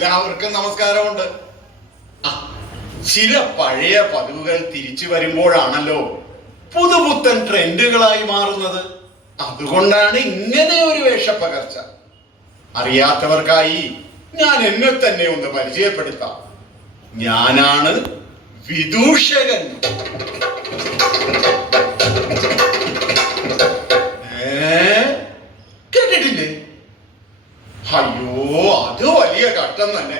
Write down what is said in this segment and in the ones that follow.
എല്ലാവർക്കും നമസ്കാരമുണ്ട്. ചില പഴയ പതിവുകൾ തിരിച്ചു വരുമ്പോഴാണല്ലോ പുതുപുത്തൻ ട്രെൻഡുകളായി മാറുന്നത്. അതുകൊണ്ടാണ് ഇങ്ങനെ ഒരു വേഷപ്പകർച്ച. അറിയാത്തവർക്കായി ഞാൻ എന്നെ തന്നെ ഒന്ന് പരിചയപ്പെടുത്താം. ഞാനാണ് വിദൂഷകൻ. കേട്ടിട്ടില്ലേ? അയ്യോ, അത് വലിയ കഷ്ടം തന്നെ.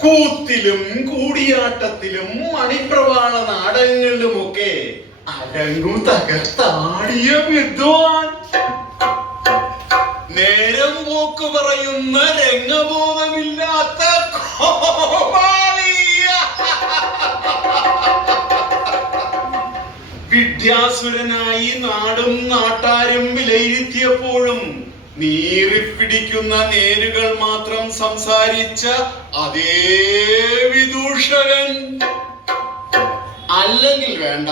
കൂത്തിലും കൂടിയാട്ടത്തിലും മണിപ്രവാള നാടകങ്ങളിലുമൊക്കെ അരങ്ങും തകർത്താടിയ വിദ്വാൻ, നേരം പോക്ക് പറയുന്ന രംഗബോധമില്ലാത്ത വിദ്യാസുരനായി നാടും നാട്ടാരും വിലയിരുത്തിയപ്പോഴും നീറിപ്പിടിക്കുന്ന നേരുകൾ മാത്രം സംസാരിച്ച അതേ വിദൂഷകൻ. അല്ലെങ്കിൽ വേണ്ട,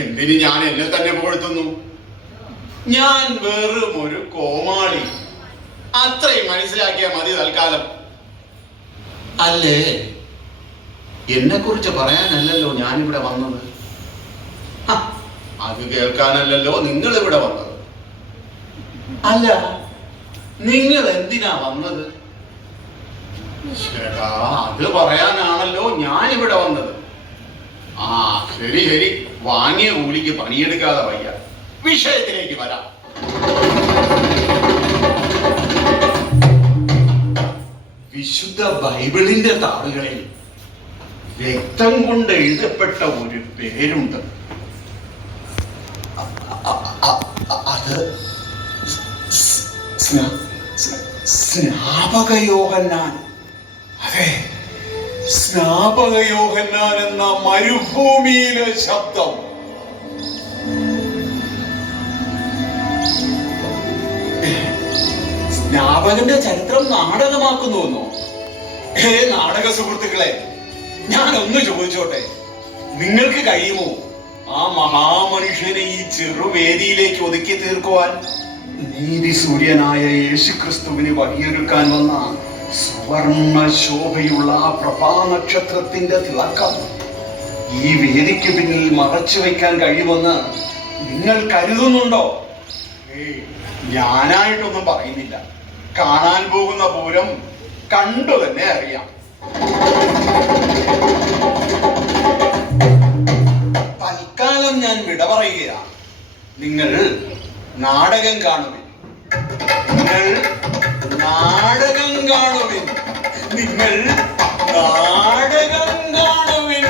എന്തിന് ഞാൻ എന്നെ തന്നെ പുകഴ്ത്തുന്നു? ഞാൻ വെറും ഒരു കോമാളി, അത്രയും മനസ്സിലാക്കിയാൽ മതി തൽക്കാലം. അല്ലേ, എന്നെ കുറിച്ച് പറയാനല്ലല്ലോ ഞാനിവിടെ വന്നത്. അത് കേൾക്കാനല്ലല്ലോ നിങ്ങൾ ഇവിടെ വന്നത്. അല്ല, നിങ്ങൾ എന്തിനാ വന്നത്? ചേട്ടാ, അത് പറയാനാണല്ലോ ഞാനിവിടെ വന്നത്. ശരി ശരി, വാങ്ങിയ കൂലിക്ക് പണിയെടുക്കാതെ വയ്യ. വിഷയത്തിലേക്ക് വരാം. വിശുദ്ധ ബൈബിളിന്റെ താളുകളിൽ രക്തം കൊണ്ട് എഴുതപ്പെട്ട ഒരു പേരുണ്ട്. അത് സ്നാപക യോഹന്നാൻ. അതെ, സ്നാപക യോഹന്നാൻ എന്ന മരുഭൂമിയിലെ ശബ്ദം. സ്നാപകന്റെ ചരിത്രം നാടകമാക്കുന്നുവെന്നോ? നാടക സുഹൃത്തുക്കളെ, ഞാനൊന്ന് ചോദിച്ചോട്ടെ, നിങ്ങൾക്ക് കഴിയുമോ ആ മഹാമനുഷ്യനെ ഈ ചെറുവേദിയിലേക്ക് ഒതുക്കി തീർക്കുവാൻ? നീതി സൂര്യനായ യേശുക്രിസ്തുവിന് വഴിയൊരുക്കാൻ വന്ന സുവർണ ശോഭയുള്ള ആ പ്രഭാ നക്ഷത്രത്തിന്റെ തിളക്കം ഈ വേദിക്ക് പിന്നിൽ മറച്ചു വയ്ക്കാൻ കഴിയുമെന്ന് നിങ്ങൾ കരുതുന്നുണ്ടോ? ഞാനായിട്ടൊന്നും പറയുന്നില്ല. കാണാൻ പോകുന്ന പൂരം കണ്ടു തന്നെ അറിയാം. തൽക്കാലം ഞാൻ വിട പറയുകയാണ്. നിങ്ങൾ നാടകം കാണുവിൻ, നിങ്ങൾ നാടകം കാണുവിൻ, നിങ്ങൾ നാടകം കാണുവിൻ.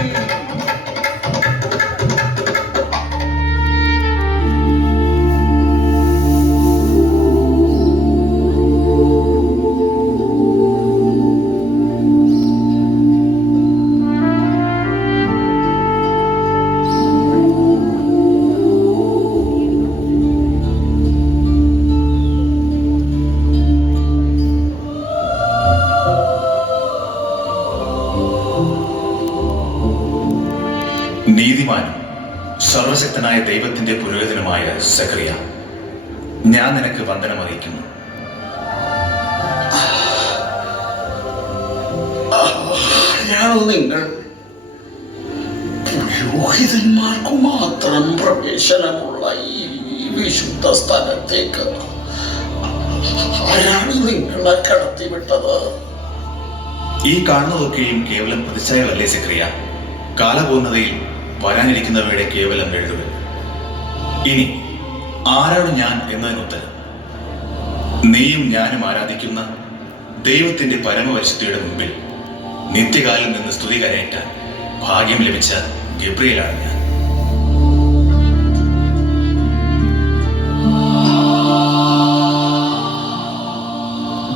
നീതിമാനും സർവശക്തനായ ദൈവത്തിന്റെ പുരോഹിതനുമായ സഖറിയ, ഞാൻ നിനക്ക് വന്ദനം അറിയിക്കുന്നു. നിങ്ങൾ പുരോഹിതന്മാർക്കു മാത്രം പ്രവേശനമുള്ള ഈ വിശുദ്ധ സ്ഥലത്തേക്ക് ആരാണ് നിങ്ങളെ കടത്തിവിട്ടത്? ഈ കാണുന്നതൊക്കെയും കേവലം പ്രതിച്ഛായകളല്ലേ സഖറിയ? കാലപൂർണ്ണതയിൽ വരാനിരിക്കുന്നവയുടെ കേവലം എഴുതുക. ഇനി ആരാണ് ഞാൻ എന്നതിനുത്തരം, നീയും ഞാനും ആരാധിക്കുന്ന ദൈവത്തിന്റെ പരമപരിശുദ്ധിയുടെ മുമ്പിൽ നിത്യകാലം നിന്ന് സ്തുതി കരയേറ്റാൻ ഭാഗ്യം ലഭിച്ച ഗബ്രിയേലാണ് ഞാൻ.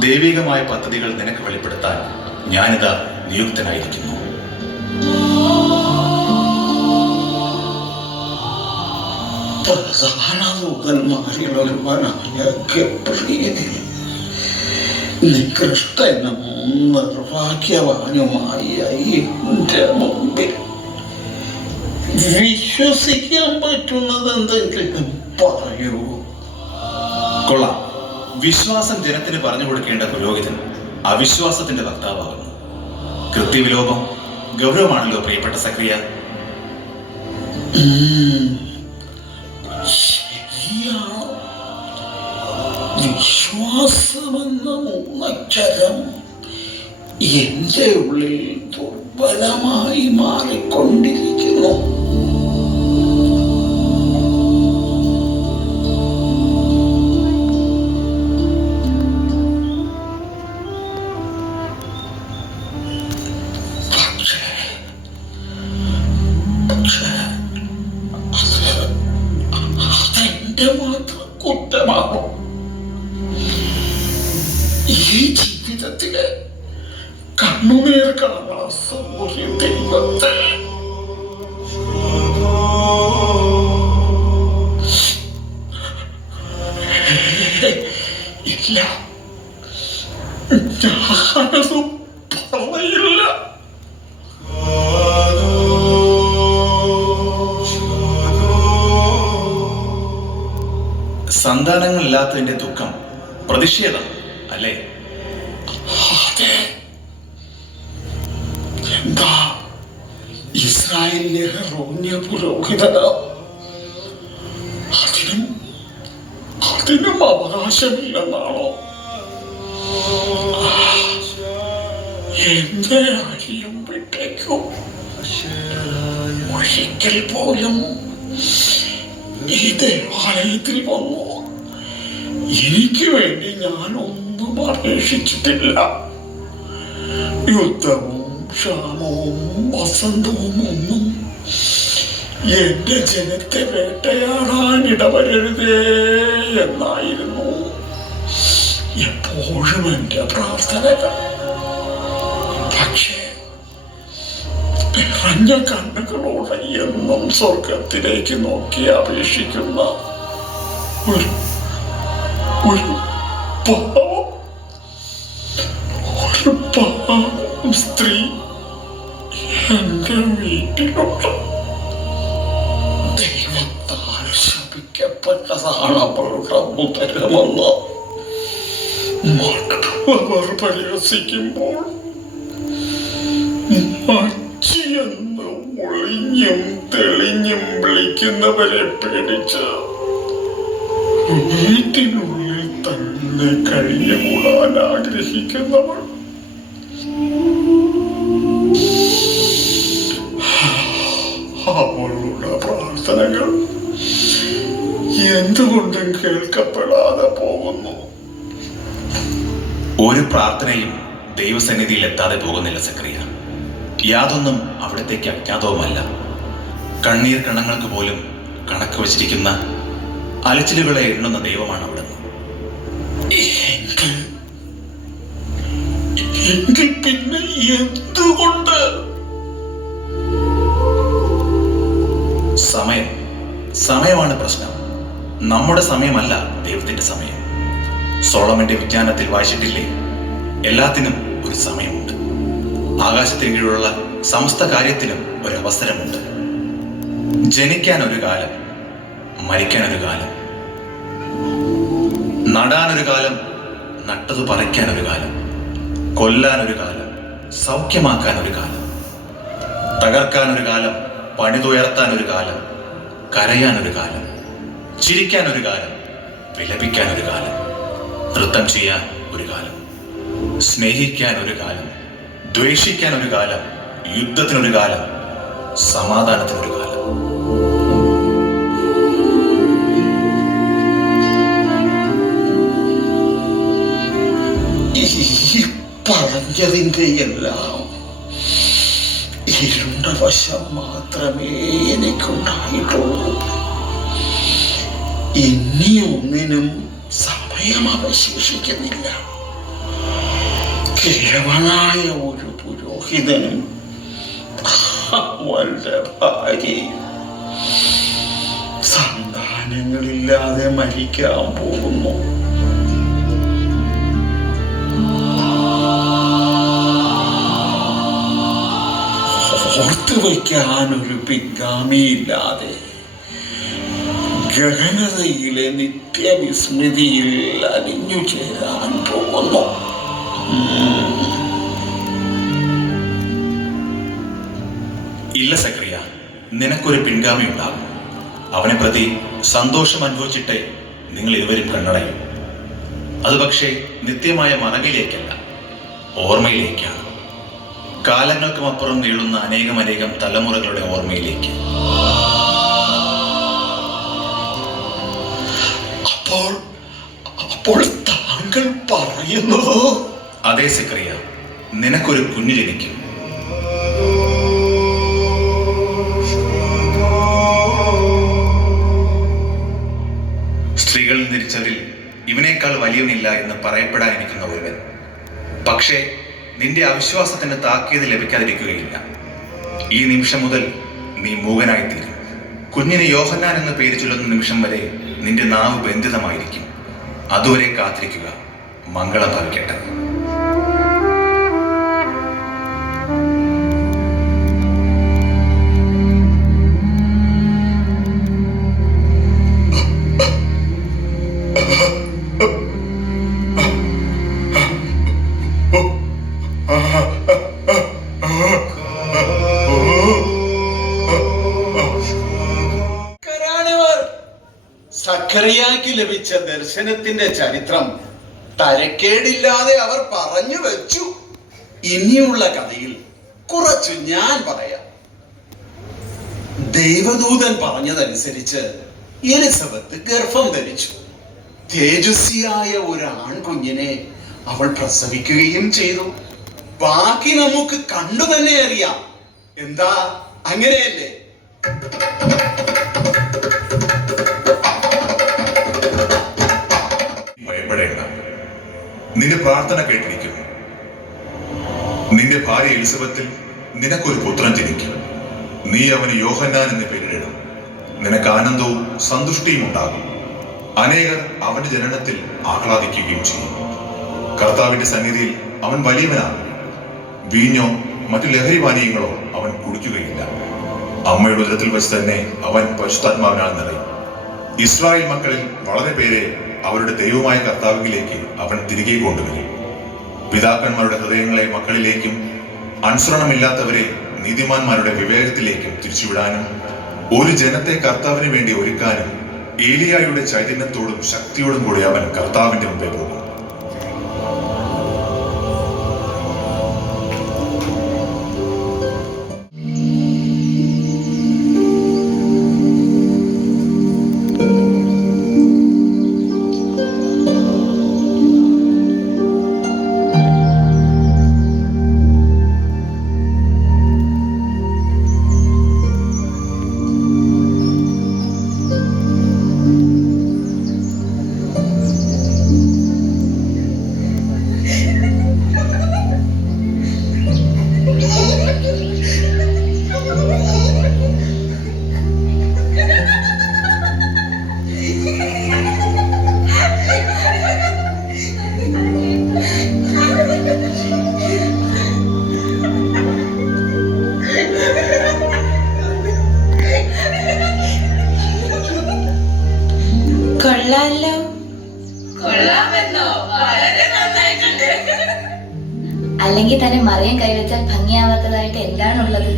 ദൈവികമായ പദ്ധതികൾ നിനക്ക് വെളിപ്പെടുത്താൻ ഞാനിതാ നിയുക്തനായിരിക്കുന്നു. പ്രധാനദൂതന്മാരിലൊരുവനായ ഗബ്രിയേൽ, നികൃഷ്ടനും നിർഭാഗ്യവാനുമായ എന്റെ മുമ്പിൽ വിശ്വസിക്കാൻ പറ്റുന്നത് എന്തെങ്കിലും പറയൂ. കൊള്ളാം. വിശ്വാസം ജനത്തിന് പറഞ്ഞു കൊടുക്കേണ്ട പുരോഹിതൻ അവിശ്വാസത്തിന്റെ വക്താവാകുന്നു. കൃത്യവിലോപം ഗൗരവമാണല്ലോ പ്രിയപ്പെട്ട സക്രിയ. വിശ്വാസമെന്ന മൂന്നക്ഷരം എന്റെ ഉള്ളിൽ ദുർബലമായി മാറിക്കൊണ്ടിരിക്കുന്നു. അതെന്റെ മാത്രം കുറ്റമാണോ? ഈ ജീവിതത്തിലെ കണ്ണുനീർ കാണാൻ സൗകര്യം ദൈവത്തെ ഇല്ല, ഞാനത് പറയില്ല. സന്താനങ്ങളില്ലാത്തതിന്റെ ദുഃഖം പ്രതിഷേധം അല്ലേ? എന്താ ഇസ്രായേലിലെ റോന്യ പുരോഹിതന് അതിനും അവകാശമില്ലെന്നാണോ? എന്റെ അരിയും വിട്ടേക്കും. ഒരിക്കൽ പോലും ഈ ദേവാലയത്തിൽ വന്നു എനിക്ക് വേണ്ടി ഞാനൊന്നും അപേക്ഷിച്ചിട്ടില്ല. യുദ്ധവും ക്ഷാമവും വസന്തവും ഒന്നും എന്റെ ജനത്തെ വേട്ടയാടാൻ ഇടവരരുതേ എന്നായിരുന്നു എപ്പോഴും എന്റെ പ്രാർത്ഥനകൾ. പക്ഷേ നിറഞ്ഞ കണ്ണുകളോടെ എന്നും സ്വർഗത്തിലേക്ക് നോക്കി അപേക്ഷിക്കുന്ന ഒരു പാവം സ്ത്രീ എന്റെ വീട്ടിലുണ്ട്. ദൈവത്താൽ ശപിക്കപ്പെട്ടതാണ് അവളുടെ ഉദരമെന്ന് മറ്റുള്ളവർ പരിഹസിക്കുമ്പോൾ മച്ചിയെന്ന് ഒളിഞ്ഞും തെളിഞ്ഞും വിളിക്കുന്നവരെ പേടിച്ച് വീട്ടിനുള്ളിൽ തന്നെ കഴിഞ്ഞുകൂടാൻ ആഗ്രഹിക്കുന്നവൾ അവളുടെ പ്രാർത്ഥനകൾ എന്തുകൊണ്ടും കേൾക്കപ്പെടാതെ പോകുന്നു. ഒരു പ്രാർത്ഥനയും ദൈവസന്നിധിയിൽ എത്താതെ പോകുന്നില്ല സക്രിയ. യാതൊന്നും അവിടത്തേക്ക് അജ്ഞാതവുമല്ല. കണ്ണീർ കണങ്ങൾക്ക് പോലും കണക്ക് വച്ചിരിക്കുന്ന അലച്ചിലുകളെ എണ്ണുന്ന ദൈവമാണ് അവിടുന്ന്. എങ്കിൽ പിന്നെ എന്തുകൊണ്ട്? സമയമാണ് പ്രശ്നം. നമ്മുടെ സമയമല്ല ദൈവത്തിന്റെ സമയം. സോളമന്റെ വിജ്ഞാനത്തിൽ വായിച്ചിട്ടില്ലേ, എല്ലാത്തിനും ഒരു സമയമുണ്ട്. ആകാശത്തിന് കീഴിലുള്ള സമസ്ത കാര്യത്തിനും ഒരു അവസരമുണ്ട്. ജനിക്കാൻ ഒരു കാലം, മരിക്കാൻ ഒരു കാലം, നടാനൊരു കാലം, നട്ടത് പറിക്കാൻ ഒരു കാലം, കൊല്ലാൻ ഒരു കാലം, സൗഖ്യമാക്കാൻ ഒരു കാലം, തകർക്കാൻ ഒരു കാലം, പണിതുയർത്താൻ ഒരു കാലം, കരയാൻ ഒരു കാലം, ചിരിക്കാൻ ഒരു കാലം, വിലപിക്കാൻ ഒരു കാലം, നൃത്തം ചെയ്യാൻ ഒരു കാലം, സ്നേഹിക്കാൻ ഒരു കാലം, ദ്വേഷിക്കാൻ ഒരു കാലം, യുദ്ധത്തിനൊരു കാലം, സമാധാനത്തിനൊരു കാലം. ഈ പറഞ്ഞതിൻ്റെ എല്ലാം ഇരുണ്ട വശം മാത്രമേ എനിക്കുണ്ടായിട്ടുള്ളൂ. ഇനിയൊന്നിനും സമയം അവശേഷിക്കുന്നില്ല. കേവനായ ഒരു പുരോഹിതനും അവളുടെ ഭാര്യയും സന്താനങ്ങളില്ലാതെ മരിക്കാൻ പോകുന്നു. ഓർത്തു വയ്ക്കാൻ ഒരു പിൻഗാമിയില്ലാതെ ഗഹനതയിലെ നിത്യവിസ്മൃതിയിൽ അലിഞ്ഞു ചേരാൻ പോകുന്നു. ഇല്ല സക്രിയ, നിനക്കൊരു പിൻഗാമി ഉണ്ടാകും. അവനെ പ്രതി സന്തോഷം അനുഭവിച്ചിട്ടേ നിങ്ങൾ ഇരുവരും കണ്ണടയും. അത് പക്ഷേ നിത്യമായ മറവിയിലേക്കല്ല, ഓർമ്മയിലേക്കാണ്. കാലങ്ങൾക്കുമപ്പുറം നീളുന്ന അനേകം തലമുറകളുടെ ഓർമ്മയിലേക്ക്. അപ്പോൾ താങ്കൾ പറയുന്നത്? അതേ സക്രിയ, നിനക്കൊരു കുഞ്ഞു ജനിക്കും. സ്ത്രീകളിൽ നിരിച്ചതിൽ ഇവനേക്കാൾ വലിയവനില്ല എന്ന് പറയപ്പെടാനിരിക്കുന്ന ഒരുവൻ. പക്ഷേ നിന്റെ അവിശ്വാസത്തിന് താക്കീത് ലഭിക്കാതിരിക്കുകയില്ല. ഈ നിമിഷം മുതൽ നീ മൂകനായിത്തീരും. കുഞ്ഞിന് യോഹന്നാൻ എന്ന് പേര് ചൊല്ലുന്ന നിമിഷം വരെ നിന്റെ നാവ് ബന്ധിതമായിരിക്കും. അതുവരെ കാത്തിരിക്കുക. മംഗളം ഭവിക്കട്ടെ. സഖറിയാക്ക് ലഭിച്ച ദർശനത്തിന്റെ ചരിത്രം തരക്കേടില്ലാതെ അവർ പറഞ്ഞു വെച്ചു. ഇനിയുള്ള കഥയിൽ കുറച്ചു ഞാൻ പറയാം. ദൈവദൂതൻ പറഞ്ഞതനുസരിച്ച് എലിസബത്ത് ഗർഭം ധരിച്ചു. തേജസ്വിയായ ഒരു ആൺകുഞ്ഞിനെ അവൾ പ്രസവിക്കുകയും ചെയ്തു. ബാക്കി നമുക്ക് കണ്ടു തന്നെ അറിയാം. എന്താ, അങ്ങനെയല്ലേ? ഭയപ്പെടേണ്ട, നിന്റെ പ്രാർത്ഥന കേട്ടിരിക്കുന്നു. നിന്റെ ഭാര്യ എലിസബത്തിൽ നിനക്കൊരു പുത്രൻ ജനിക്കും. നീ അവന് യോഹന്നാൻ എന്ന് പേരിടണം. നിനക്ക് ആനന്ദവും സന്തുഷ്ടിയും ഉണ്ടാകും. അനേകർ അവന്റെ ജനനത്തിൽ ആഹ്ലാദിക്കുകയും ചെയ്യും. കർത്താവിന്റെ സന്നിധിയിൽ അവൻ വലിയവനാണ്. വീഞ്ഞോ മറ്റു ലഹരി പാനീയങ്ങളോ അവൻ കുടിക്കുകയില്ല. അമ്മയുടെ ഉദരത്തിൽ വെച്ച് തന്നെ അവൻ പരിശുദ്ധാത്മാവിനാൽ നിറയും. ഇസ്രായേൽ മക്കളിൽ വളരെ പേരെ അവരുടെ ദൈവമായ കർത്താവിലേക്ക് അവൻ തിരികെ കൊണ്ടുവരും. പിതാക്കന്മാരുടെ ഹൃദയങ്ങളെ മക്കളിലേക്കും അനുസരണമില്ലാത്തവരെ നീതിമാന്മാരുടെ വിവേകത്തിലേക്കും തിരിച്ചുവിടാനും ഒരു ജനത്തെ കർത്താവിന് വേണ്ടി ഒരുക്കാനും ഏലിയായുടെ ചൈതന്യത്തോടും ശക്തിയോടും കൂടി അവൻ കർത്താവിന്റെ മുമ്പേ പോകും. അല്ലെങ്കിൽ തന്നെ മറിയം കൈവച്ചാൽ ഭംഗിയാവാത്തതായിട്ട് എന്താണുള്ളത്?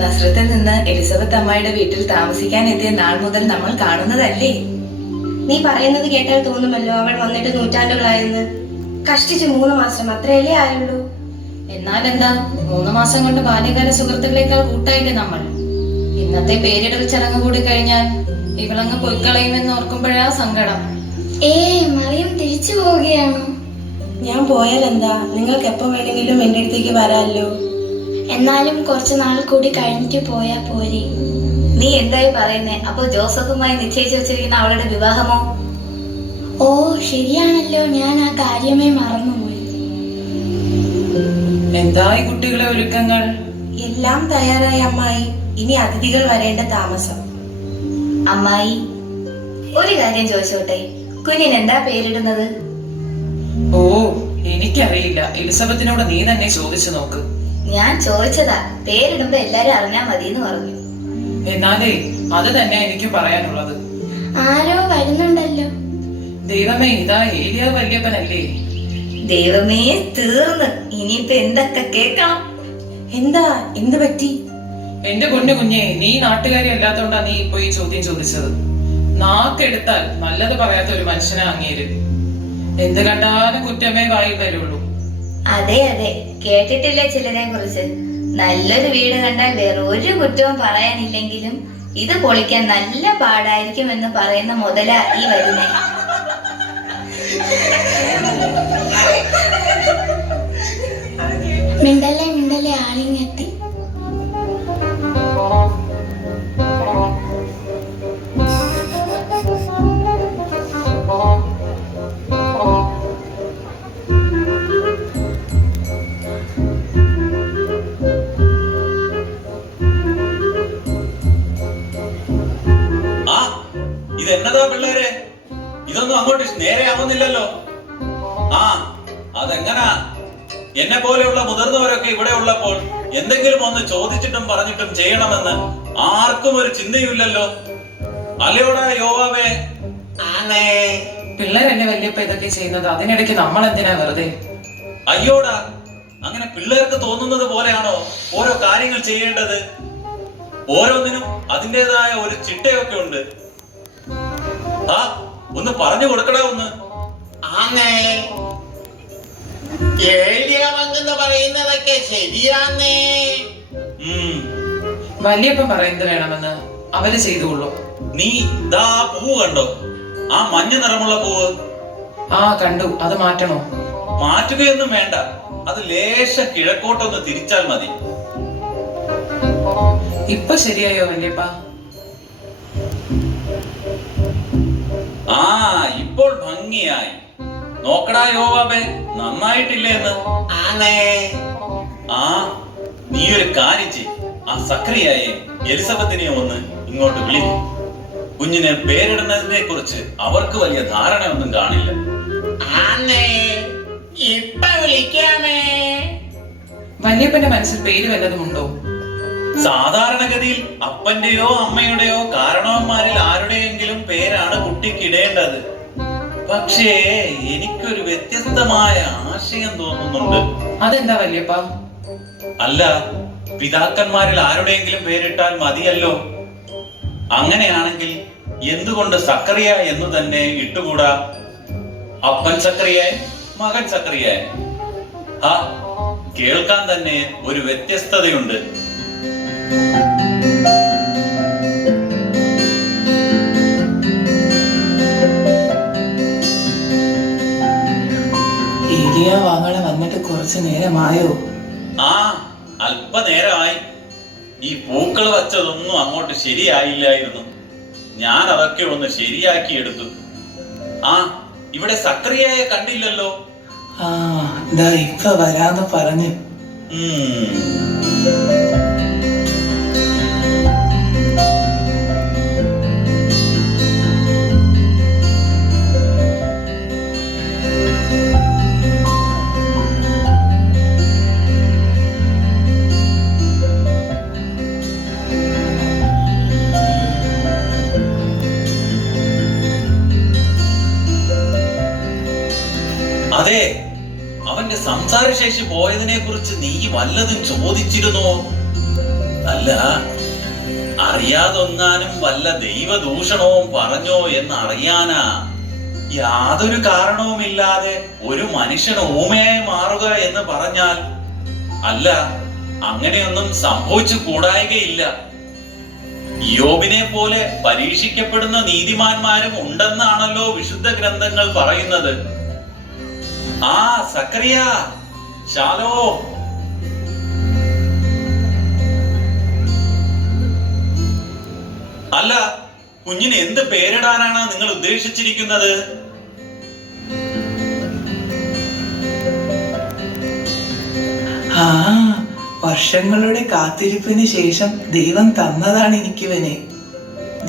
നസ്രത്തിൽ നിന്ന് എലിസബത്ത് അമ്മയുടെ വീട്ടിൽ താമസിക്കാൻ എത്തിയ നാൾ മുതൽ നമ്മൾ കാണുന്നതല്ലേ? നീ പറയുന്നത് കേട്ടാൽ തോന്നുമല്ലോ അവൾ വന്നിട്ട് നൂറ്റാണ്ടുകളായെന്ന്. കഷ്ടിച്ച് 3 മാസം അത്രയല്ലേ ആയുള്ളൂ. എന്നാലെന്താ, 3 മാസം കൊണ്ട് ബാല്യകാല സുഹൃത്തുക്കളേക്കാൾ കൂട്ടായില്ലേ നമ്മൾ. ഇന്നത്തെ പേരിടൽ ചടങ്ങ് കൂടി കഴിഞ്ഞാൽ ഇവളങ്ങ് പൊയ്ക്കളയുമെന്ന് ഓർക്കുമ്പോഴാ സങ്കടം. മറിയം തിരിച്ചു പോവുകയാണോ? ഞാൻ പോയാൽ എന്താ, നിങ്ങൾക്ക് എപ്പോ വേണമെങ്കിലും എന്റെ അടുത്തേക്ക് വരാമല്ലോ. എന്നാലും കുറച്ചു നാൾ കൂടി കഴിഞ്ഞിട്ട് പോയാ പോരെ. നീ എന്തായി പറയുന്നേ? അപ്പൊ ജോസഫുമായി നിശ്ചയിച്ചു വെച്ചിരിക്കുന്ന അവളുടെ വിവാഹമോ? ഓ ശരിയാണല്ലോ, ഞാൻ ആ കാര്യമേ മറന്നുപോയി. എന്തായി കുട്ടികളെ ഒരുക്കങ്ങൾ? എല്ലാം തയ്യാറായി അമ്മായി. ഇനി അതിഥികൾ വരേണ്ട താമസം. അമ്മായി, ഒരു കാര്യം ചോദിച്ചോട്ടെ, കുഞ്ഞിന് എന്താ പേരിടുന്നത്? ഓ എനിക്കറിയില്ല, എലിസബത്തിനോട് നീ തന്നെ ചോദിച്ചു നോക്ക്. ഞാൻ ചോദിച്ചതാ, പേരിടുമ്പോ എല്ലാരും അറിഞ്ഞാ മതി എന്ന് പറഞ്ഞു. എന്നാലേ അത് തന്നെ എനിക്ക് പറയാനുള്ളത്. ആരോ വരുന്നുണ്ടല്ലോ. ദൈവമേ, ഇതാ ഏലിയ വല്യപ്പനല്ലേ? ദൈവമേ, തീർന്ന്. ഇനിയിപ്പൊ എന്തൊക്കെ കേൾക്കണം? എന്താ, എന്ത് പറ്റി? എന്റെ പൊന്നു കുഞ്ഞെ, നീ നാട്ടുകാരി അല്ലാത്തോണ്ടാ നീ ഇപ്പൊ ഈ ചോദ്യം ചോദിച്ചത്. നാക്കെടുത്താൽ നല്ലത് പറയാത്ത ഒരു മനുഷ്യനാ അങ്ങേര്. എന്ത് കണ്ടാലും കുറ്റമേ വായിൽ വരുള്ളൂ. അതെ അതെ, കേട്ടിട്ടില്ലേ ചിലരെ കുറിച്ച്? നല്ലൊരു വീട് കണ്ടാൽ വേറെ ഒരു കുറ്റവും പറയാനില്ലെങ്കിലും ഇത് പൊളിക്കാൻ നല്ല പാടായിരിക്കും എന്ന് പറയുന്ന മുതലാ ഈ വരുന്നേ. മിണ്ടല്ലേ മിണ്ടല്ലേ, ആളിങ്ങെത്തി. ഇതെന്നതാ പിള്ളേരെ, ഇതൊന്നും അങ്ങോട്ട് നേരെ ആവുന്നില്ലല്ലോ. ആ അതെങ്ങനാ? എന്നെ പോലെയുള്ള മുതിർന്നവരൊക്കെ ഇവിടെ ഉള്ളപ്പോൾ എന്തെങ്കിലും ഒന്ന് ചോദിച്ചിട്ടും പറഞ്ഞിട്ടും ചെയ്യണമെന്ന് ആർക്കും ഒരു ചിന്തയുമില്ലല്ലോ. അല്ലയോടാ യോവാവേ? പിള്ളേരല്ലേ വല്യപ്പ ഇതൊക്കെ ചെയ്യുന്നത്, അതിനിടയ്ക്ക് നമ്മൾ എന്തിനാ വെറുതെ? അയ്യോടാ, അങ്ങനെ പിള്ളേർക്ക് തോന്നുന്നത് പോലെയാണോ ഓരോ കാര്യങ്ങൾ ചെയ്യേണ്ടത്? ഓരോന്നിനും അതിൻ്റെതായ ഒരു ചിട്ടയൊക്കെ ഉണ്ട്. ആ ഒന്ന് പറഞ്ഞു കൊടുക്കടാ ഒന്ന്. പറയുന്നതൊക്കെ ശരിയാന്നേ. വല്യപ്പൻ പറയുന്നത് വേണമെന്ന് അവര് ചെയ്തുകൊള്ളൂ. നീ ദാ പൂവ് കണ്ടോ? ആ മഞ്ഞ നിറമുള്ള പൂവ്. ആ കണ്ടു. അത് മാറ്റണോ? മാറ്റുകയൊന്നും വേണ്ട, അത് ലേശ കിഴക്കോട്ടൊന്ന് തിരിച്ചാൽ മതി. ഇപ്പൊ ശരിയായോ വല്യപ്പ? ആ ഇപ്പോൾ ഭംഗിയായി. നോക്കടാ യോവാബേ, നന്നായിട്ടില്ലേന്ന്? ആ നീ ഒരു കാര്യം ചെയ്യ്, ആ സക്രിയായെ എലിസബത്തിനെ ഒന്ന് ഇങ്ങോട്ട് വിളിക്കും. കുഞ്ഞിനെ പേരിടുന്നതിനെ കുറിച്ച് അവർക്ക് വലിയ ധാരണയൊന്നും കാണില്ല. വല്യപ്പന്റെ മനസ്സിൽ പേര് വല്ലതുമുണ്ടോ? സാധാരണഗതിയിൽ അപ്പന്റെയോ അമ്മയുടെയോ കാരണവന്മാരിൽ ആരുടെയെങ്കിലും പേരാണ് കുട്ടിക്കിടേണ്ടത്. പക്ഷേ എനിക്കൊരു വ്യത്യസ്തമായ ആശയം തോന്നുന്നുണ്ട്. അതെന്താ വല്യപ്പ? അല്ല, പിതാക്കന്മാരിൽ ആരുടെയെങ്കിലും പേരിട്ടാൽ മതിയല്ലോ. അങ്ങനെയാണെങ്കിൽ എന്തുകൊണ്ട് സക്കറിയ എന്നു തന്നെ ഇട്ടുകൂടാ? അപ്പൻ സക്കറിയായ, മകൻ സക്കറിയായ. ആ കേൾക്കാൻ തന്നെ ഒരു വ്യത്യസ്തതയുണ്ട്. ഏരിയ വാങ്ങണ വന്നിട്ട് കുറച്ചു നേരമായോ? ആ അല്പനേരമായി. ഈ പൂക്കൾ വച്ചതൊന്നും അങ്ങോട്ട് ശരിയായില്ലായിരുന്നു. ഞാൻ അതൊക്കെ ഒന്ന് ശരിയാക്കി എടുത്തു. ആ ഇവിടെ സക്രിയയെ കണ്ടില്ലല്ലോ. ആ ഇതാ ഇപ്പൊ വരാന്ന് പറഞ്ഞു. അതെ, അവന്റെ സംസാരശേഷി പോയതിനെ കുറിച്ച് നീ വല്ലതും ചോദിച്ചിരുന്നോ? അല്ല, അറിയാതൊന്നാനും വല്ല ദൈവദൂഷണവും പറഞ്ഞോ എന്ന് അറിയാനാ. യാതൊരു കാരണവുമില്ലാതെ ഒരു മനുഷ്യൻ ഊമയായി മാറുക എന്ന് പറഞ്ഞാൽ, അല്ല അങ്ങനെയൊന്നും സംഭവിച്ചു കൂടായികയില്ല. യോബിനെ പോലെ പരീക്ഷിക്കപ്പെടുന്ന നീതിമാന്മാരും ഉണ്ടെന്നാണല്ലോ വിശുദ്ധ ഗ്രന്ഥങ്ങൾ പറയുന്നത്. ആ സക്കറിയ, ശാലോ. അല്ല, കുഞ്ഞിന് എന്ത് പേരിടാനാണ് നിങ്ങൾ ഉദ്ദേശിച്ചിരിക്കുന്നത്? ആ വർഷങ്ങളുടെ കാത്തിരിപ്പിന് ശേഷം ദൈവം തന്നതാണ് എനിക്കിവനെ.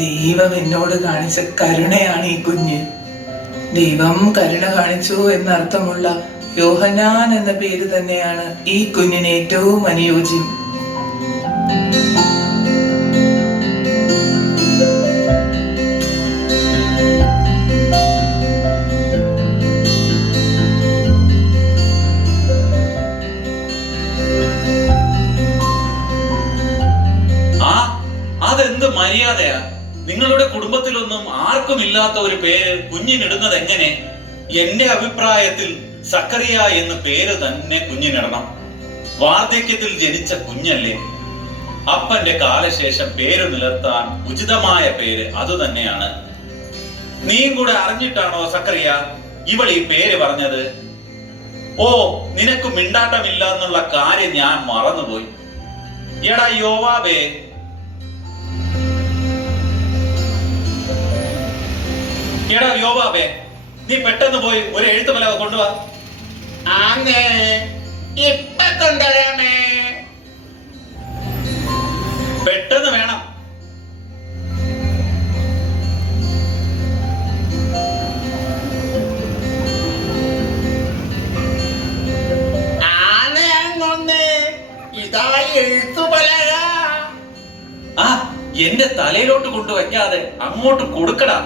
ദൈവം എന്നോട് കാണിച്ച കരുണയാണ് ഈ കുഞ്ഞ്. ദൈവം കരുണ കാണിച്ചു എന്നർത്ഥമുള്ള യോഹന്നാൻ എന്ന പേര് തന്നെയാണ് ഈ കുഞ്ഞിന് ഏറ്റവും അനുയോജ്യം. നിങ്ങളുടെ കുടുംബത്തിലൊന്നും ആർക്കും ഇല്ലാത്ത ഒരു പേര് കുഞ്ഞിനിടുന്നത് എങ്ങനെ? എന്റെ അഭിപ്രായത്തിൽ സക്കറിയ എന്ന് പേര് തന്നെ കുഞ്ഞിനിടണം. വാർദ്ധക്യത്തിൽ ജനിച്ച കുഞ്ഞല്ലേ, അപ്പന്റെ കാലശേഷം പേര് നിലർത്താൻ ഉചിതമായ പേര് അതുതന്നെയാണ്. നീയും കൂടെ അറിഞ്ഞിട്ടാണോ സക്കറിയ ഇവൾ ഈ പേര് പറഞ്ഞത്? ഓ, നിനക്ക് മിണ്ടാട്ടമില്ല എന്നുള്ള കാര്യം ഞാൻ മറന്നുപോയി. എടാ യോവാബേ, എടാ യോവാബേ, നീ പെട്ടെന്ന് പോയി ഒരു എഴുത്തുപലക കൊണ്ടുവാ. ആന്നേ, ഇപ്പൊ കൊണ്ടുവരാമേ. പെട്ടെന്ന് വേണം. ആന്നേ, അങ്ങൊന്ന് ഇതാ എഴുത്തുപലക. ആ, എന്റെ തലയിലോട്ട് കൊണ്ടുവയ്ക്കാതെ അങ്ങോട്ട് കൊടുക്കടാ.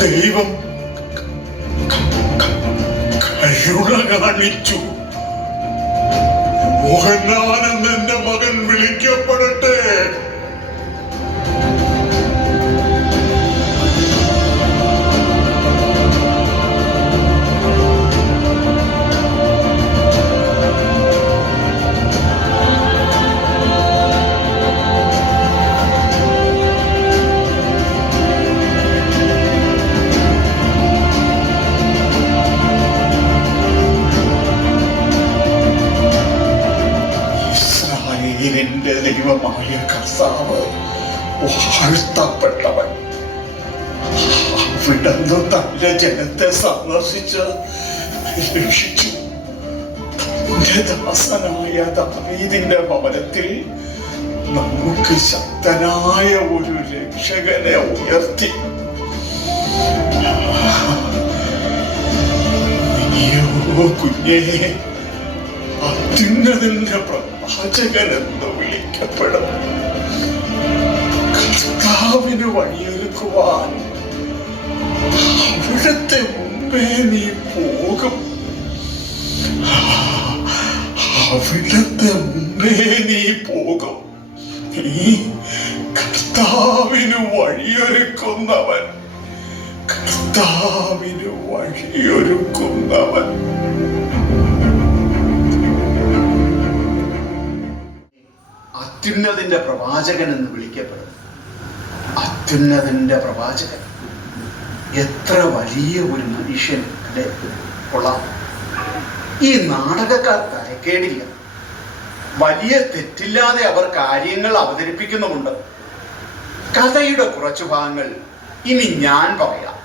ദൈവം കരുണ കാണിച്ചു. മോഹൻലാൽ എന്റെ മകൻ വിളിക്കപ്പെടട്ടെ. ഇസ്രായേലിന്റെ ദൈവമായ കർത്താവ് വാഴ്ത്തപ്പെട്ടവൻ. അവിടുന്ന് തന്റെ ജനത്തെ സന്ദർശിച്ച് രക്ഷിച്ചു. തന്റെ ദാസനായ ദാവീദിന്റെ ഭവനത്തിൽ നമുക്ക് ശക്തനായ ഒരു രക്ഷകനെ ഉയർത്തി. നീയോ കുഞ്ഞേ അത്യുന്നതന്റെ പ്രവാചകൻ എന്ന് വിളിക്കപ്പെടും. കർത്താവിന് വഴിയൊരുക്കുവാൻ അവിടുത്തെ മുമ്പേ നീ പോകും. അവിടുത്തെ മുമ്പേ നീ പോകും. നീ കർത്താവിന് വഴിയൊരുക്കുന്നവൻ. കർത്താവിന് വഴിയൊരുക്കുന്നവൻ. അത്യുന്നതിന്റെ പ്രവാചകൻ എന്ന് വിളിക്കപ്പെടും. അത്യുന്നതിന്റെ പ്രവാചകൻ എത്ര വലിയ ഒരു മനുഷ്യൻ അല്ലെ! കൊള്ളാം. ഈ നാടകക്കാർ തരക്കേടില്ല. വലിയ തെറ്റില്ലാതെ അവർ കാര്യങ്ങൾ അവതരിപ്പിക്കുന്നുമുണ്ട്. കഥയുടെ കുറച്ചു ഭാഗങ്ങൾ ഇനി ഞാൻ പറയാം.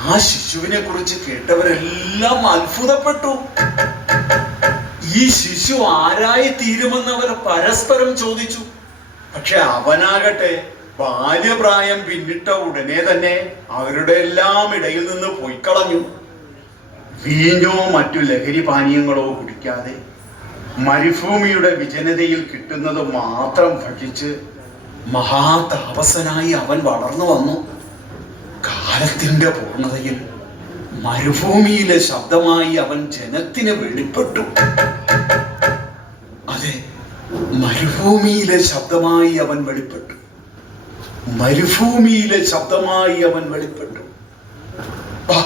ആ ശിശുവിനെ കുറിച്ച് കേട്ടവരെല്ലാം അത്ഭുതപ്പെട്ടു. ഈ ശിശു ആരായി തീരുമെന്ന് അവർ പരസ്പരം ചോദിച്ചു. പക്ഷെ അവനാകട്ടെ ബാല്യപ്രായം പിന്നിട്ട ഉടനെ തന്നെ അവരുടെ എല്ലാം ഇടയിൽ നിന്ന് പോയിക്കളഞ്ഞു. വീഞ്ഞോ മറ്റു ലഹരി പാനീയങ്ങളോ കുടിക്കാതെ മരുഭൂമിയുടെ വിജനതയിൽ കിട്ടുന്നത് മാത്രം ഭക്ഷിച്ച് മഹാതാപസനായി അവൻ വളർന്നു വന്നു. കാലത്തിന്റെ പൂർണ്ണതയിൽ മരുഭൂമിയിലെ ശബ്ദമായി അവൻ ജനത്തിന് വെളിപ്പെട്ടു. അതെ, മരുഭൂമിയിലെ ശബ്ദമായി അവൻ വെളിപ്പെട്ടു. മരുഭൂമിയിലെ ശബ്ദമായി അവൻ വെളിപ്പെട്ടു. വാ,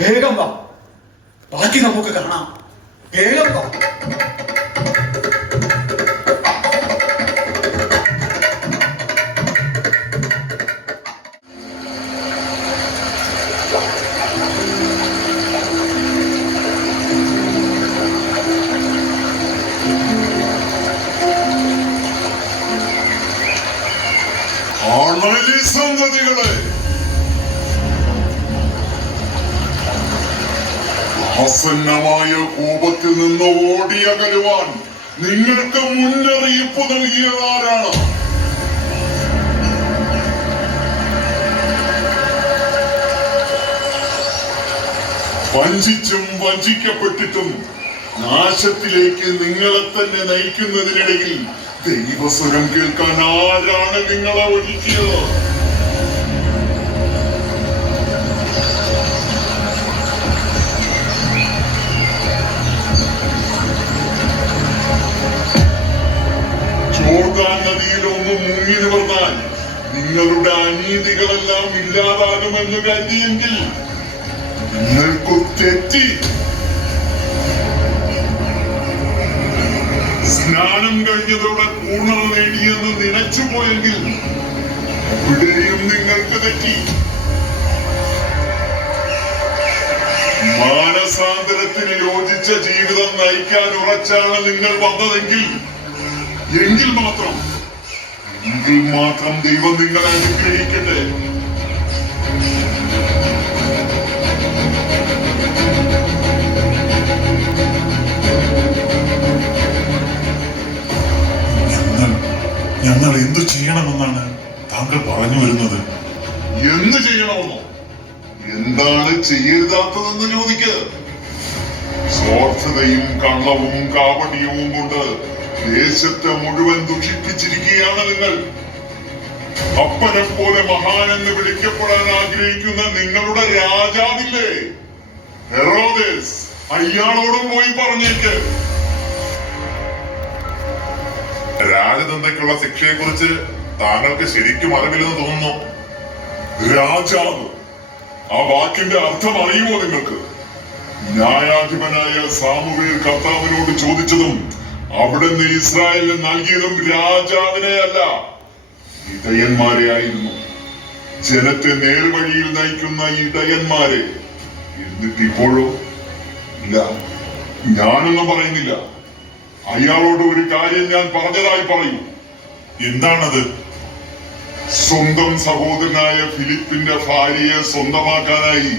വേഗം വാ, ബാക്കി നമുക്ക് കാണാം. വേഗം വാ. Journalism ആസന്നമായ കോപത്തിൽ നിന്ന് ഓടിയകലുവാൻ നിങ്ങൾക്ക് മുന്നറിയിപ്പ് നൽകിയതാരാണ്? വഞ്ചിച്ചും വഞ്ചിക്കപ്പെട്ടിട്ടും നാശത്തിലേക്ക് നിങ്ങളെ തന്നെ നയിക്കുന്നതിനിടയിൽ ദൈവസ്വരം കേൾക്കാൻ ആരാണ് നിങ്ങളെ ഒരുക്കിയത്? ജോർദാൻ നദിയിൽ ഒന്ന് മുങ്ങി നിവർന്നാൽ നിങ്ങളുടെ അനീതികളെല്ലാം ഇല്ലാതാകുമെന്ന് കരുതിയെങ്കിൽ നിങ്ങൾക്കു തെറ്റി. സ്നാനം കഴിഞ്ഞതോടെ പൂർണ്ണത നേടിയെന്ന് നനച്ചുപോയെങ്കിൽ അവിടെയും നിങ്ങൾക്ക് തെറ്റി. മാനസാന്തരത്തിന് യോജിച്ച ജീവിതം നയിക്കാൻ ഉറച്ചാണ് നിങ്ങൾ വന്നതെങ്കിൽ എങ്കിൽ മാത്രം ദൈവം നിങ്ങളെ അനുഗ്രഹിക്കട്ടെ. ഞങ്ങൾ എന്തു ചെയ്യണമെന്നാണ് താങ്കൾ പറഞ്ഞു വരുന്നത്? എന്ത് ചെയ്യണമെന്നോ? എന്താണ് ചെയ്യരുതാത്തതെന്ന് ചോദിക്ക്. സ്വാർത്ഥതയും കള്ളവും കാപട്യവും കൊണ്ട് ദേശത്തെ മുഴുവൻ ദുഷിപ്പിച്ചിരിക്കുകയാണ് നിങ്ങൾ. അപ്പനെ പോലെ മഹാനെന്ന് വിളിക്കപ്പെടാൻ ആഗ്രഹിക്കുന്ന നിങ്ങളുടെ രാജാവില്ലേ ഹെറോദേസ്, അയാളോടും പോയി പറഞ്ഞേക്ക്. രാജതന്ത്രയ്ക്കുള്ള ശിക്ഷയെ കുറിച്ച് താങ്കൾക്ക് ശരിക്കും അറിവില്ലെന്ന് തോന്നുന്നു. രാജാവ്, ആ വാക്കിന്റെ അർത്ഥം അറിയുമോ നിങ്ങൾക്ക്? ന്യായാധിപനായ സാമുവേൽ കർത്താവിനോട് ചോദിച്ചതും അവിടുന്ന് ഇസ്രായേലിന് നൽകിയതും രാജാവിനെ അല്ല, ഇടയന്മാരെ ആയിരുന്നു. ജനത്തെ നേർവഴിയിൽ നയിക്കുന്ന ഇടയന്മാരെ. എന്നിട്ട് ഇപ്പോഴോ? ഇല്ല, ഞാനൊന്നും പറയുന്നില്ല. അയാളോട് ഒരു കാര്യം ഞാൻ പറഞ്ഞതായി പറയൂ. എന്താണത്? സ്വന്തം സഹോദരനായ ഫിലിപ്പിന്റെ ഭാര്യയെ സ്വന്തമാക്കാനായി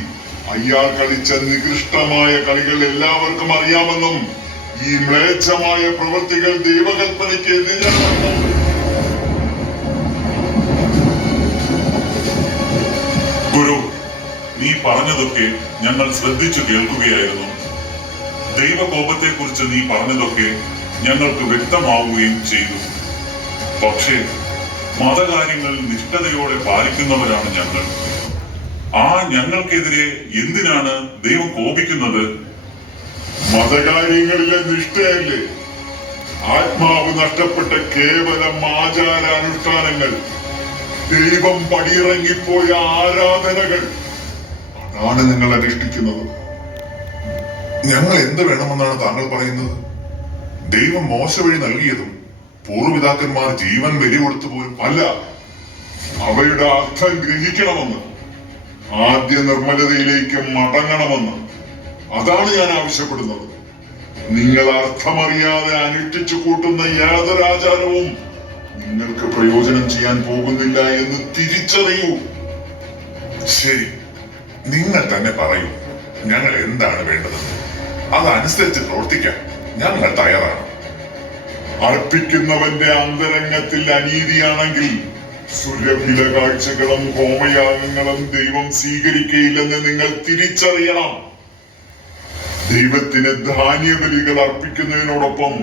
അയാൾ കളിച്ച നികൃഷ്ടമായ കളികൾ എല്ലാവർക്കും അറിയാമെന്നും ഈ മ്ലേച്ഛമായ പ്രവൃത്തികൾ ദൈവകൽപ്പനയ്ക്ക് എതിരാണെന്നും ഗുരു, നീ പറഞ്ഞതൊക്കെ ഞങ്ങൾ ശ്രദ്ധിച്ചു കേൾക്കുകയായിരുന്നു. ദൈവകോപത്തെ കുറിച്ച് നീ പറഞ്ഞതൊക്കെ ഞങ്ങൾക്ക് വ്യക്തമാവുകയും ചെയ്തു. പക്ഷേ മതകാര്യങ്ങൾ നിഷ്ഠതയോടെ പാലിക്കുന്നവരാണ് ഞങ്ങൾ. ആ ഞങ്ങൾക്കെതിരെ എന്തിനാണ് ദൈവം കോപിക്കുന്നത്? മതകാര്യങ്ങളിലെ നിഷ്ഠയല്ലേ, ആത്മാവ് നഷ്ടപ്പെട്ട കേവലം ആചാരാനുഷ്ഠാനങ്ങൾ, ദൈവം പടിയിറങ്ങിപ്പോയ ആരാധനകൾ. അതാണ് നിങ്ങൾ അനുഷ്ഠിക്കുന്നത്. ഞങ്ങൾ എന്ത് വേണമെന്നാണ് താങ്കൾ പറയുന്നത്? ദൈവം മോശ വഴി നൽകിയതും പൂർവ്വപിതാക്കന്മാർ ജീവൻ ബലി കൊടുത്തു പോലും അല്ല, അവയുടെ അർത്ഥം ഗ്രഹിക്കണമെന്ന്, ആദ്യ നിർമ്മലതയിലേക്ക് മടങ്ങണമെന്ന്. അതാണ് ഞാൻ ആവശ്യപ്പെടുന്നത്. നിങ്ങൾ അർത്ഥമറിയാതെ അനുഷ്ഠിച്ചു കൂട്ടുന്ന യാതൊരു ആചാരവും നിങ്ങൾക്ക് പ്രയോജനം ചെയ്യാൻ പോകുന്നില്ല എന്ന് തിരിച്ചറിയൂ. ശരി, നിങ്ങൾ തന്നെ പറയൂ, ഞങ്ങൾ എന്താണ് വേണ്ടത്? അതനുസരിച്ച് പ്രവർത്തിക്കാൻ ഞങ്ങൾ തയ്യാറാണ്. അർപ്പിക്കുന്നവന്റെ അന്തരംഗത്തിൽ അനീതിയാണെങ്കിൽ സുരഭില കാഴ്ചകളും ഹോമയാഗങ്ങളും ദൈവം സ്വീകരിക്കയില്ലെന്ന് നിങ്ങൾ തിരിച്ചറിയണം. ദൈവത്തിന് ധാന്യബലികൾ അർപ്പിക്കുന്നതിനോടൊപ്പം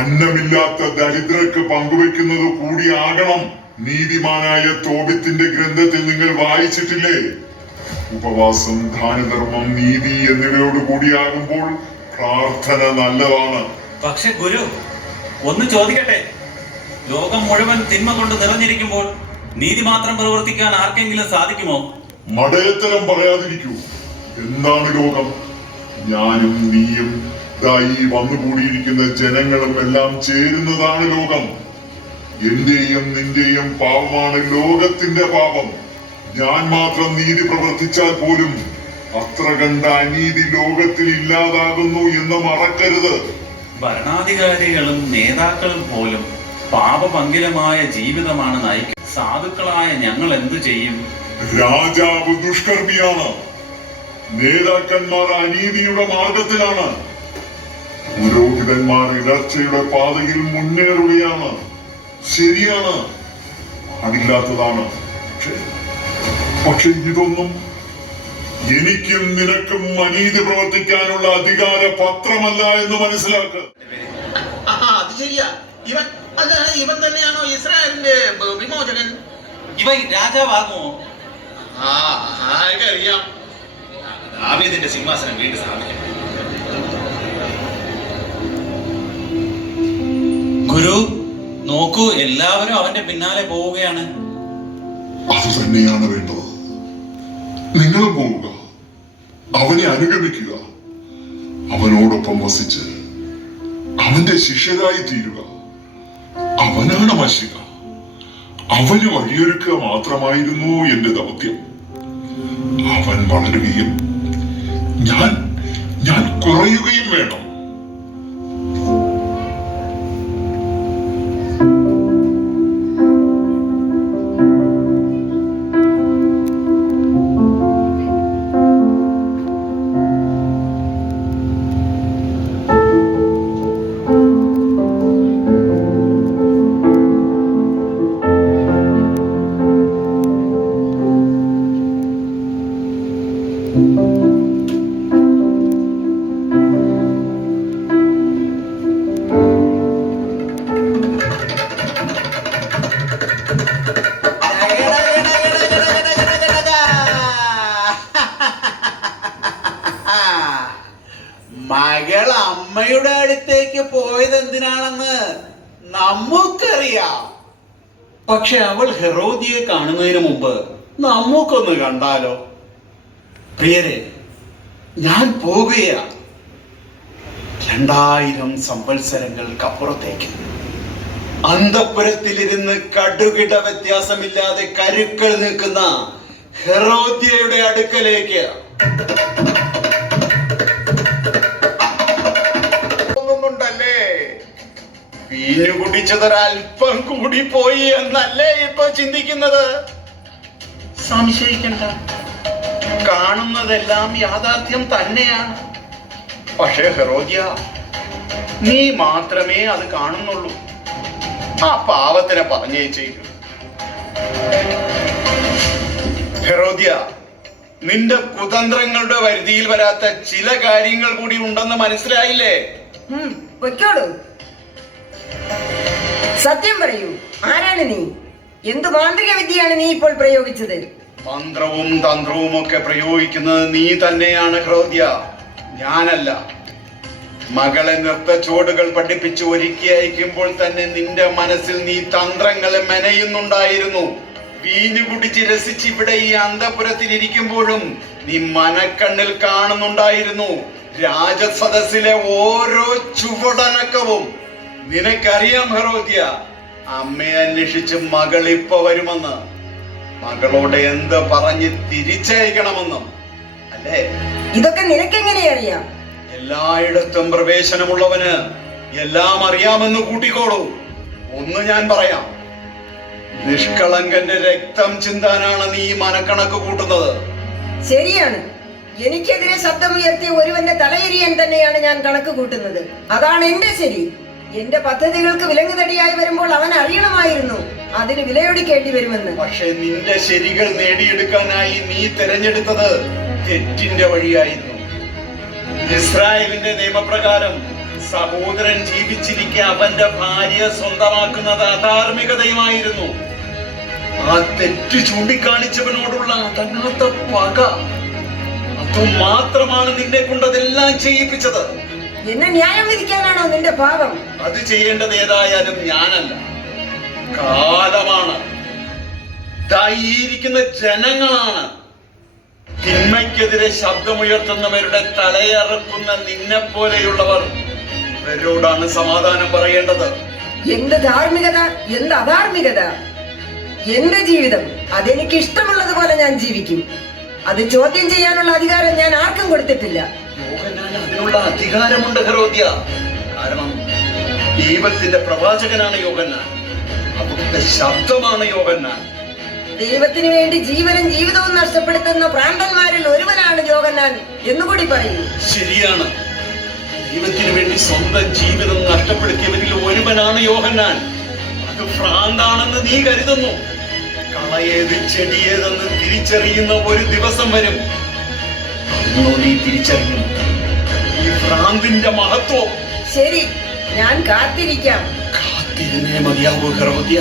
അന്നമില്ലാത്ത ദരിദ്രർക്ക് പങ്കുവെക്കുന്നത് കൂടിയാകണം. നീതിമാനായ തോബിത്തിന്റെ ഗ്രന്ഥത്തിൽ നിങ്ങൾ വായിച്ചിട്ടില്ലേ? ഉപവാസം, ദാനധർമ്മം, നീതി എന്നിവയോട് കൂടിയാകുമ്പോൾ പ്രാർത്ഥന നല്ലതാണ്. പക്ഷെ ഗുരു, ഒന്ന് ചോദിക്കട്ടെ, ലോകം മുഴുവൻ തിന്മ കൊണ്ട് നിറഞ്ഞിരിക്കുമ്പോൾ നീതി മാത്രം പ്രവർത്തിക്കാൻ ആർക്കെങ്കിലും സാധിക്കുമോ? മടയത്തരം പറയാതിരിക്കൂ. എന്താണ് ലോകം? ഞാനും നീയും ഈ വന്നുകൂടിയിരിക്കുന്ന ജനങ്ങളും എല്ലാം ചേരുന്നതാണ് ലോകം. എന്റെയും നിന്റെയും പാപമാണ് ലോകത്തിന്റെ പാപം. ഞാൻ മാത്രം നീതി പ്രവർത്തിച്ചാൽ പോലും അത്ര കണ്ട അനീതി ലോകത്തിൽ ഇല്ലാതാകുന്നു എന്ന് മറക്കരുത്. ഭരണാധികാരികളും നേതാക്കളും പോലും പാപപങ്കിലമായ ജീവിതമാണ് നയിക്കുന്നത്. സാധുക്കളായ ഞങ്ങൾ എന്തു ചെയ്യും? രാജാവ് ദുഷ്കർമ്മിയാണ്. നേതാക്കന്മാർ അനീതിയുടെ മാർഗത്തിലാണ്. പുരോഹിതന്മാർ ഇടർച്ചയുടെ പാതയിൽ മുന്നേറുകയാണ്. ശരിയാണ്, അതില്ലാത്തതാണ്. പക്ഷെ ഇതൊന്നും എനിക്കും നിനക്കും അനീതി പ്രവർത്തിക്കാനുള്ള അധികാര പത്രമല്ല എന്ന് മനസ്സിലാക്കുക. അത് ശരിയാ. ഇവൻ തന്നെയാണോ ഇസ്രായേലിന്റെ വിമോചകൻ? ഇവൻ രാജാവാകുമോ? ആർക്കറിയാം. ദാവീദിന്റെ സിംഹാസനം വീണ്ടും സ്ഥാപിക്കും. ഗുരു നോക്കൂ, എല്ലാവരും അവന്റെ പിന്നാലെ പോവുകയാണ്. അത് തന്നെയാണ് വേണ്ടത്. നിങ്ങളും പോവുക, അവനെ അനുഗമിക്കുക, അവനോടൊപ്പം വസിച്ച് അവന്റെ ശിഷ്യരായി തീരുക. അവനാണ് മശിഹ. അവന് വഴിയൊരുക്കുക മാത്രമായിരുന്നു എന്റെ ദൗത്യം. അവൻ വളരുകയും ഞാൻ കുറയുകയും വേണം. മകൾ അമ്മയുടെ അടുത്തേക്ക് പോയത് എന്തിനാണെന്ന് നമുക്കറിയാം. പക്ഷെ അവൾ ഹെറോദിയെ കാണുന്നതിന് മുമ്പ് നമുക്കൊന്ന് കണ്ടാലോ? പ്രിയരെ, ഞാൻ പോകുകയാണ് 2000 സംവത്സരങ്ങൾക്കപ്പുറത്തേക്ക്. അന്തഃപുരത്തിലിരുന്ന് കടുകിട വ്യത്യാസമില്ലാതെ കരുക്കൾ നിൽക്കുന്ന ഹെറോദ്യയുടെ അടുക്കലേക്ക്. വീഞ്ഞു കുടിച്ചതൊരൽപ്പം കൂടി പോയി എന്നല്ലേ ഇപ്പൊ ചിന്തിക്കുന്നത്? സംശയിക്കണ്ട, കാണുന്നതെല്ലാം യാഥാർത്ഥ്യം തന്നെയാണ്. പക്ഷേ ഹെറോദ്യ, നീ മാത്രമേ അത് കാണുന്നുള്ളൂ. ആ പാവത്തിനെ പറഞ്ഞേച്ചേക്കൂ. ഹെറോദ്യ, നിന്റെ കുതന്ത്രങ്ങളുടെ വരുതിയിൽ വരാത്ത ചില കാര്യങ്ങൾ കൂടി ഉണ്ടെന്ന് മനസ്സിലായില്ലേ? പൊയ്ക്കോളൂ. സത്യം പറയൂ, ആരാണ് നീ? എന്ത് മാന്ത്രിക വിദ്യയാണ് നീ ഇപ്പോൾ പ്രയോഗിച്ചത്? മന്ത്രവും തന്ത്രവും ഒക്കെ പ്രയോഗിക്കുന്നത് നീ തന്നെയാണ് ഹെറോദ്യ, ഞാനല്ല. മകളെ നൃത്തച്ചുവടുകൾ പഠിപ്പിച്ച് ഒരുക്കി അയക്കുമ്പോൾ തന്നെ നിന്റെ മനസ്സിൽ നീ തന്ത്രങ്ങളെ മെനയുന്നുണ്ടായിരുന്നു. വീഞ്ഞു കുടിച്ച് രസിച്ച് ഇവിടെ ഈ അന്തഃപുരത്തിൽ ഇരിക്കുമ്പോഴും നീ മനക്കണ്ണിൽ കാണുന്നുണ്ടായിരുന്നു രാജസദസ്സിലെ ഓരോ ചുവടനക്കവും. നിനക്കറിയാം ഹെറോദ്യ, അമ്മയെ അന്വേഷിച്ച് മകൾ ഇപ്പൊ വരുമെന്ന്, മകളോട് എന്ത് പറഞ്ഞ് തിരിച്ചയക്കണമെന്നും അല്ലേ? ഇതൊക്കെ നിനക്കെങ്ങനെ അറിയാം? എല്ലായിടത്തും പ്രവേശനമുള്ളവന് എല്ലാം അറിയാമെന്ന് കൂട്ടിക്കോളൂ. ഒന്ന് ഞാൻ പറയാം, നിഷ്കളങ്കന്റെ രക്തം ചിന്താനാണ് നീ മനക്കണക്ക് കൂട്ടുന്നത്. ശരിയാണ്, എനിക്കെതിരെ ശബ്ദമുയർത്തിയ ഒരുവന്റെ തലയെരിയാൻ തന്നെയാണ് ഞാൻ കണക്ക് കൂട്ടുന്നത്. അതാണ് എന്റെ ശരി. എന്റെ പദ്ധതികൾക്ക് വിലങ്ങുതടിയായി വരുമ്പോൾ അവൻ അറിയണമായിരുന്നു അതിന് വിലയൊടിക്കേണ്ടി വരുമെന്ന്. പക്ഷെ നിന്റെ ശരികൾ നേടിയെടുക്കാനായി നീ തെരഞ്ഞെടുത്തത് തെറ്റിന്റെ വഴിയായിരുന്നു. ഇസ്രായേലിന്റെ നിയമപ്രകാരം സഹോദരൻ ജീവിച്ചിരിക്കെ അവന്റെ ഭാര്യ സ്വന്തമാക്കുന്നത് അധാർമികതയുമായിരുന്നു. ആ തെറ്റ് ചൂണ്ടിക്കാണിച്ചവനോടുള്ള അടങ്ങാത്ത പക, അതുമാത്രമാണ് നിന്നെ കൊണ്ടതെല്ലാം ചെയ്യിപ്പിച്ചത്. എന്നെ ന്യായം വിധിക്കാനാണോ നിന്റെ ഭാവം? അത് ചെയ്യേണ്ടത് ഏതായാലും ഞാനല്ല, കാലമാണ്. ഇരിക്കുന്ന ജനങ്ങളാണ്. തിന്മയ്ക്കെതിരെ ശബ്ദമുയർത്തുന്നവരുടെ തലയറക്കുന്ന നിന്നെ പോലെയുള്ളവർ ഇവരോടാണ് സമാധാനം പറയേണ്ടത്. എന്ത് ധാർമ്മികത, എന്ത് അധാർമികത! എന്റെ ജീവിതം അതെനിക്ക് ഇഷ്ടമുള്ളതുപോലെ ഞാൻ ജീവിക്കും. അത് ചോദ്യം ചെയ്യാനുള്ള അധികാരം ഞാൻ ആർക്കും കൊടുത്തിട്ടില്ല. അതിനുള്ള അധികാരമുണ്ട് ഹെറോദ്യ. കാരണം ദൈവത്തിന്റെ പ്രവാചകനാണ് യോഹന്നാൻ, അവിടുത്തെ ശബ്ദമാണ് യോഹന്നാൻ. ദൈവത്തിന് വേണ്ടി ജീവനും ജീവിതവും നഷ്ടപ്പെടുത്തുന്ന ഭ്രാന്തന്മാരിൽ ഒരുവനാണ് യോഹന്നാൻ എന്നുകൂടി പറയൂ. ശരിയാണ്. ദൈവത്തിന് വേണ്ടി സ്വന്തം ജീവിതം നഷ്ടപ്പെടുത്തിയവരിൽ ഒരുവനാണ് യോഹന്നാൻ. അത് ഭ്രാന്താണെന്ന് നീ കരുതുന്നു. കളയേത് ചെടിയേതെന്ന് തിരിച്ചറിയുന്ന ഒരു ദിവസം വരും. അന്നോ നീ തിരിച്ചറിയും ഈ ഭ്രാന്തിന്റെ മഹത്വം. ശരി, ഞാൻ കാത്തിരിക്കാം. കാത്തിരുന്നേ മതിയാവൂ ഹെറോദ്യ.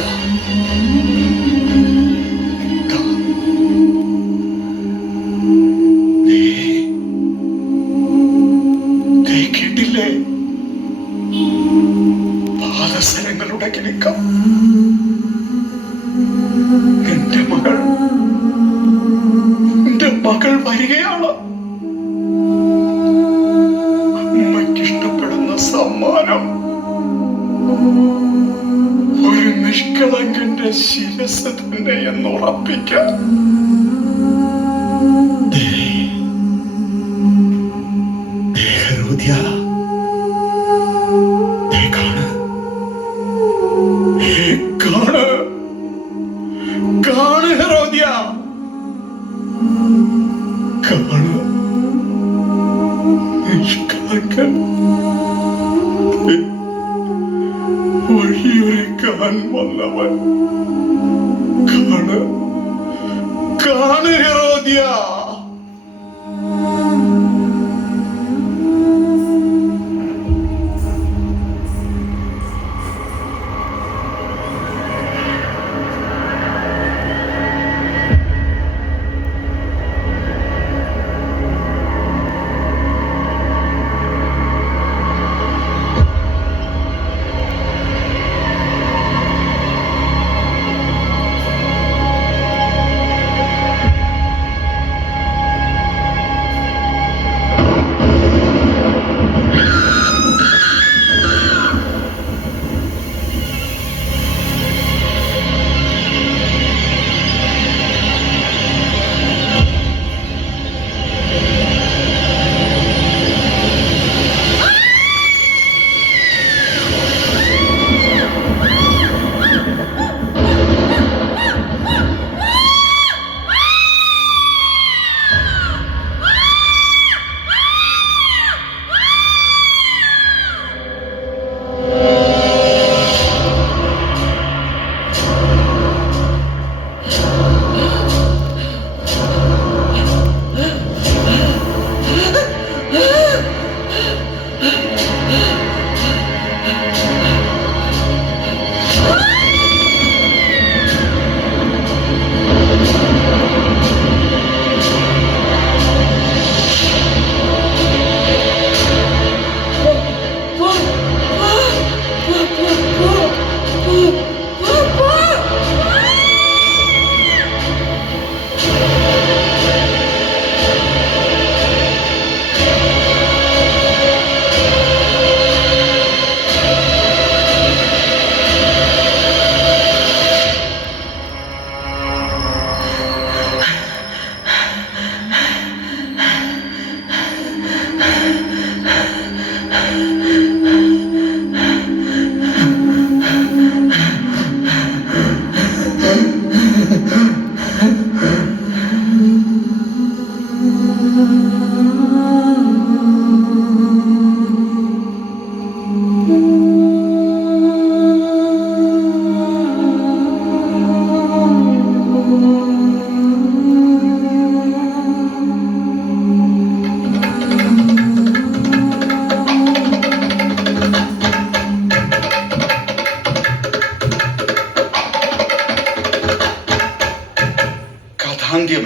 കേട്ടില്ലേ പാദസരങ്ങളുടെ കിണിക്കം? എന്റെ മകൾ വരികയാണ്. അമ്മയ്ക്കിഷ്ടപ്പെടുന്ന സമ്മാനം ഒരു നിഷ്കളങ്കന്റെ ശിരസ് തന്നെ എന്ന് ഉറപ്പിക്കാം. വഴിയൊരുക്കാൻ വന്നവൻ കാണു ഹെറോദ്യ.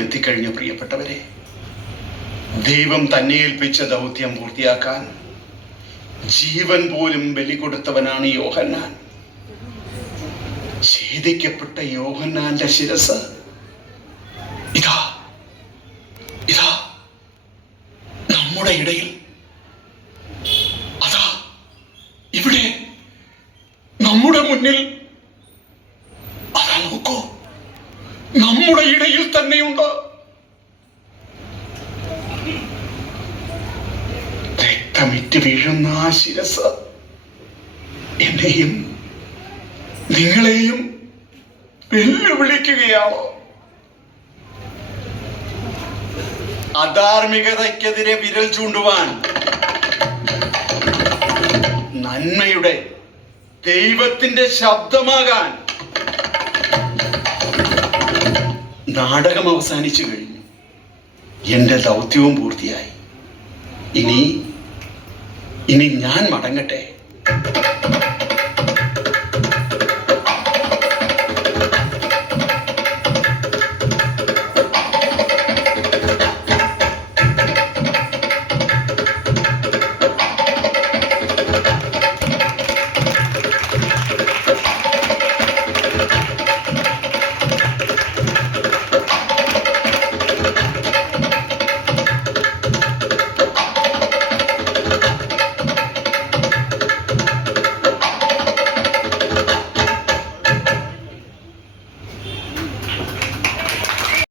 എത്തിക്കഴിഞ്ഞു പ്രിയപ്പെട്ടവരെ. ദൈവം തന്നെ ഏൽപ്പിച്ച ദൗത്യം പൂർത്തിയാക്കാൻ ജീവൻ പോലും ബലി കൊടുത്തവനാണ് യോഹന്നാൻ. ഛേദിക്കപ്പെട്ട യോഹന്നാന്റെ ശിരസ് ഇതാ നമ്മുടെ ഇടയിൽ, അതാ ഇവിടെ നമ്മുടെ മുന്നിൽ, അതാ നോക്കൂ, നമ്മുടെ ഇടയിൽ തന്നെയുണ്ട്. രക്തമിറ്റ് വീഴുന്ന ആ ശിരസ് എന്നെയും നിങ്ങളെയും വെല്ലുവിളിക്കുകയാണ്. അധാർമികതയ്ക്കെതിരെ വിരൽ ചൂണ്ടുവാൻ, നന്മയുടെ ദൈവത്തിന്റെ ശബ്ദമാകാൻ നാടകം അവസാനിച്ചു കഴിഞ്ഞു. എന്റെ ദൗത്യവും പൂർത്തിയായി. ഇനി ഞാൻ മടങ്ങട്ടെ.